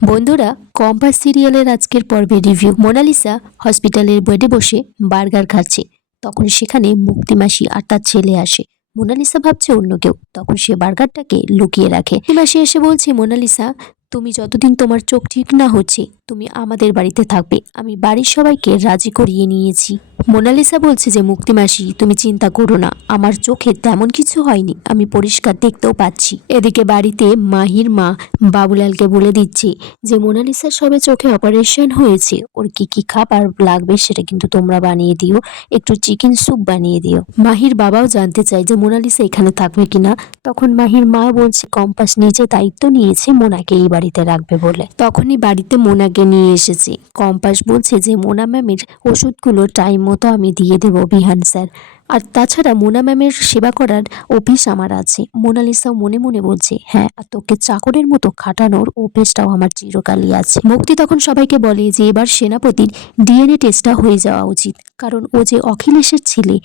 বন্ধুরা, কম্পাস সিরিয়ালের আজকের পর্বে রিভিউ। মোনালিসা হসপিটালের বেডে বসে বার্গার খাচ্ছে। তখন সেখানে মুক্তিমাসি আর তার ছেলে আসে। মোনালিসা ভাবছে অন্য কেউ, তখন সে বার্গারটাকে লুকিয়ে রাখে। মুক্তিমাসি এসে বলছে, মোনালিসা, তুমি যতদিন তোমার চোখ ঠিক না হচ্ছে তুমি আমাদের বাড়িতে থাকবে। আমি বাড়ির সবাইকে রাজি করিয়ে নিয়েছি। মোনালিসা বলছে যে, মুক্তিমাসি তুমি চিন্তা করো না, আমার চোখে তেমন কিছু হয়নি, আমি পরিষ্কার দেখতেও পাচ্ছি। এদিকে বাড়িতে মাহির মা বাবুলালকে বলে দিচ্ছে যে মোনালিসার সবে চোখে অপারেশন হয়েছে, ওর কি কি খাবার লাগবে সেটা কিন্তু তোমরা বানিয়ে দিও, একটু চিকেন স্যুপ বানিয়ে দিও। মাহির বাবাও জানতে চায় যে মোনালিসা এখানে থাকবে কিনা। তখন মাহির মা বলছে কম্পাস নিজে দায়িত্ব নিয়েছে মোনাকে এই বাড়িতে রাখবে বলে। তখনই বাড়িতে মোনাকে নিয়ে এসেছে। কম্পাস বলছে যে মোনা ম্যামের ওষুধগুলো টাইম মতো আমি দিয়ে দেবো বিহান স্যার, আর তাছাড়া মোনা ম্যামের সেবা করার অভ্যেস আমার আছে। মোনালিসাও মনে মনে বলছে, হ্যাঁ, আর তোকে চাকরের মতো খাটানোর অভ্যেসটাও আমার চিরকালই আছে। মুক্তি তখন সবাইকে বলে যে এবার সেনাপতির ডিএনএ টেস্টটা হয়ে যাওয়া উচিত, কারণ ও যে অখিলেশের ছেলে,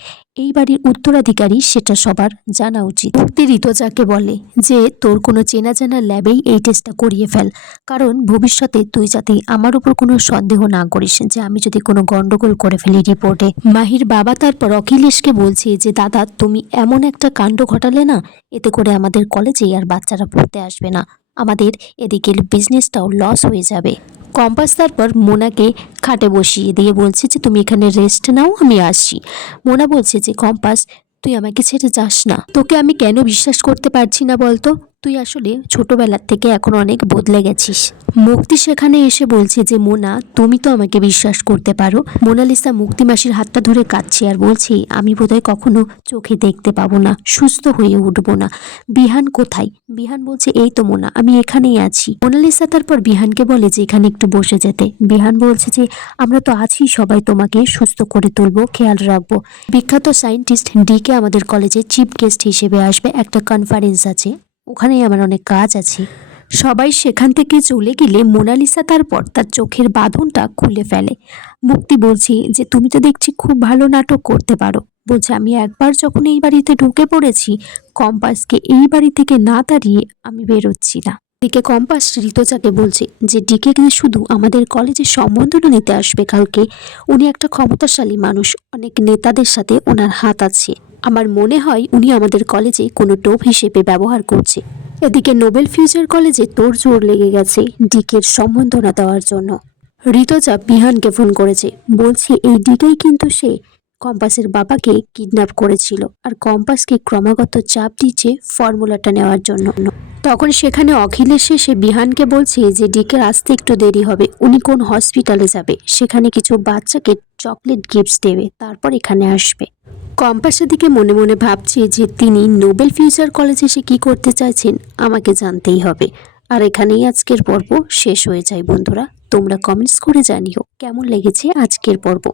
এই বাড়ির উত্তরাধিকারী, সেটা সবার জানা উচিত। মুক্তি ঋতুজাকে বলে যে তোর কোনো চেনা জানা ল্যাবেই এই টেস্টটা করিয়ে ফেল, কারণ ভবিষ্যতে তুই যাতে আমার উপর কোনো সন্দেহ না করিস যে আমি যদি কোনো গন্ডগোল করে ফেলি রিপোর্টে। মাহির বাবা তারপর অখিলেশকে বলছে যে দাদা, তুমি এমন একটা কাণ্ড ঘটালে না, এতে করে আমাদের কলেজে আর বাচ্চারা পড়তে আসবে না, আমাদের এদিকে বিজনেসটাও লস হয়ে যাবে। কম্পাস তারপর মোনাকে খাটে বসিয়ে দিয়ে বলছে যে তুমি এখানে রেস্ট নাও, আমি আসছি। মোনা বলছে যে কম্পাস, তুই আমাকে ছেড়ে যাস না, তোকে আমি কেন বিশ্বাস করতে পারছি না বলতো, তুই আসলে ছোটবেলার থেকে এখন অনেক বদলে গেছিস। মুক্তি সেখানে এসে বলছে যে মোনা, তুমি তো আমাকে বিশ্বাস করতে পারো। মোনালিসা মুক্তি মাসির হাতটা ধরে কাঁদছে আর বলছে, আমি বোধহয় কখনো চোখে দেখতে পাবো না, সুস্থ হয়ে উঠবো না। বিহান কোথায়? বিহান বলছে, এই তো মোনা, আমি এখানেই আছি। মোনালিসা তারপর বিহানকে বলে যে এখানে একটু বসে যেতে। বিহান বলছে যে আমরা তো আছি, সবাই তোমাকে সুস্থ করে তুলবো, খেয়াল রাখবো। বিখ্যাত সায়েন্টিস্ট ডিকে আমাদের কলেজে চিফ গেস্ট হিসেবে আসবে, একটা কনফারেন্স আছে, ওখানেই আমার অনেক কাজ আছে। সবাই সেখান থেকে চলে গেলে মোনালিসা তারপর তার চোখের বাঁধনটা খুলে ফেলে। মুক্তি বলছে যে তুমি তো দেখছি খুব ভালো নাটক করতে পারো। বলছে, আমি একবার যখন এই বাড়িতে ঢুকে পড়েছি, কম্পাসকে এই বাড়ি থেকে না তাড়িয়ে আমি বেরোচ্ছি না। দিকে কম্পাস ঋতুজাকে বলছে যে ডিকে শুধু আমাদের কলেজের সম্বন্ধটা নিতে আসবে কালকে, উনি একটা ক্ষমতাশালী মানুষ, অনেক নেতাদের সাথে ওনার হাত আছে, আমার মনে হয় উনি আমাদের কলেজে কোনো টোপ হিসেবে ব্যবহার করছে। এদিকে নোবেল ফিউচার কলেজে তোড়জোড় লেগে গেছে ডিকের সম্বর্ধনা দেওয়ার জন্য। ঋতুজা বিহানকে ফোন করেছে, বলছে এই ডিকেই কিন্তু সে কম্পাসের বাবাকে কিডন্যাপ করেছিল, আর কম্পাসকে ক্রমাগত চাপ দিচ্ছে ফর্মুলাটা নেওয়ার জন্য। তখন সেখানে অখিলেশ এসে বিহানকে বলছে যে ডিকের আসতে একটু দেরি হবে, উনি কোন হসপিটালে যাবে, সেখানে কিছু বাচ্চাকে চকলেট গিফটস দেবে, তারপর এখানে আসবে। কম্পাসের দিকে মনে মনে ভাবছে যে তিনি নোবেল ফিউচার কলেজে এসে কি করতে চাইছেন আমাকে জানতেই হবে। আর এখানেই আজকের পর্ব শেষ হয়ে যায়। বন্ধুরা, তোমরা কমেন্টস করে জানিও কেমন লেগেছে আজকের পর্ব।